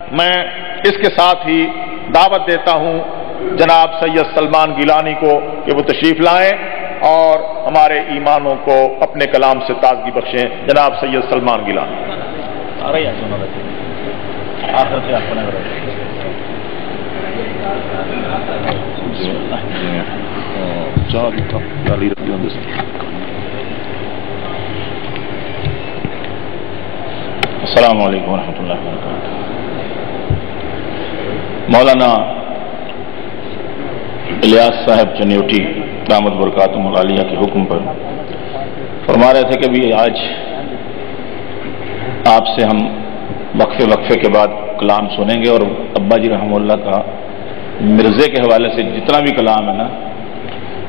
میں اس کے ساتھ ہی دعوت دیتا ہوں جناب سید سلمان گیلانی کو کہ وہ تشریف لائیں اور ہمارے ایمانوں کو اپنے کلام سے تازگی بخشیں۔ جناب سید سلمان گیلانی۔ السلام علیکم ورحمۃ اللہ وبرکاتہ۔ مولانا الیاس صاحب چنیوٹی دامت برکاتہم العالیہ کے حکم پر فرما رہے تھے کہ بھی آج آپ سے ہم وقفے کے بعد کلام سنیں گے، اور ابا جی رحمہ اللہ کا مرزے کے حوالے سے جتنا بھی کلام ہے نا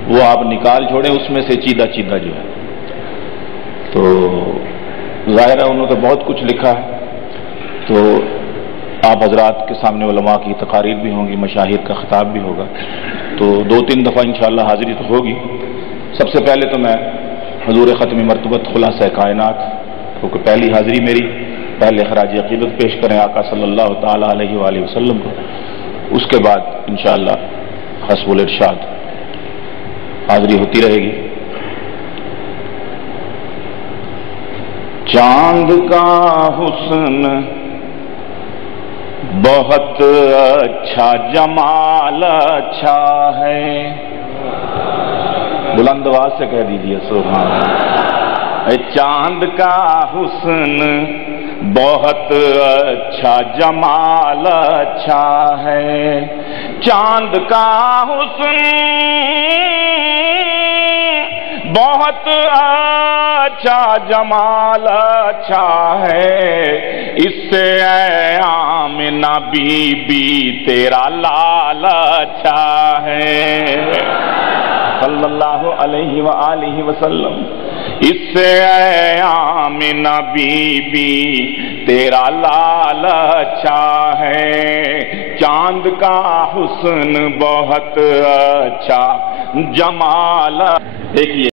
وہ آپ نکال چھوڑیں، اس میں سے چیدہ جو ہے تو ظاہر ہے انہوں نے بہت کچھ لکھا ہے، تو آپ حضرات کے سامنے علماء کی تقاریر بھی ہوں گی، مشاہیر کا خطاب بھی ہوگا، تو 2-3 دفعہ انشاءاللہ حاضری تو ہوگی۔ سب سے پہلے تو میں حضور ختم مرتبت خلاصہ کائنات کیونکہ پہلی حاضری میری، پہلے خراج عقیدت پیش کریں آقا صلی اللہ تعالی علیہ وآلہ وسلم کو، اس کے بعد انشاءاللہ حسب الارشاد حاضری ہوتی رہے گی۔ چاند کا حسن بہت اچھا، جمال اچھا ہے، بلند آواز سے کہہ دیجئے سبحان اللہ۔ چاند کا حسن بہت اچھا، جمال اچھا ہے، چاند کا حسن بہت اچھا، جمال اچھا ہے، اس سے اے آمنہ بی بی تیرا لال اچھا ہے، صلی اللہ علیہ وآلہ وسلم، اس سے اے آمنہ بی بی تیرا لال اچھا ہے، چاند کا حسن بہت اچھا، جمال۔ دیکھیے